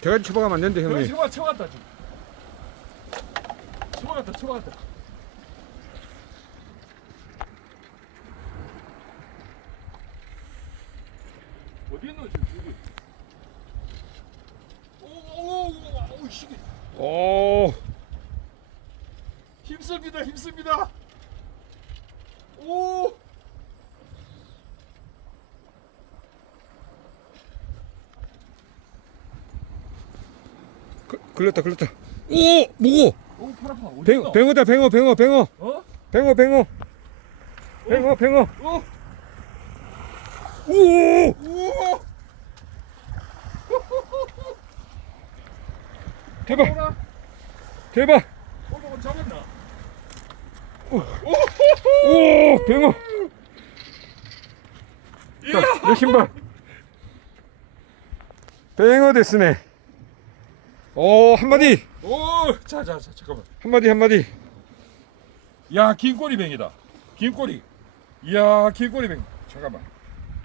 대가리 쳐박으면 안 된대 형님 쳐갔다 지금. 쳐갔다 쳐갔다. 어디 있노 지금 여기. 오오오오 씨. 오 힘씁니다 힘씁니다. 오. 그, 걸렸다 걸렸다 오 뭐고 뱅? 뱅어다 뱅어 뱅어 뱅어 어? 뱅어 뱅어 뱅어 뱅어 어? 오 오. 대박. 대박 잡았나? 오 뱅어 자 내 신발 뱅어 됐으네 오 한마디 오, 자, 자, 자, 잠깐만. 한마디 한마디 야, 긴 꼬리뱅이다. 긴 꼬리. 이야, 긴 꼬리뱅. 잠깐만.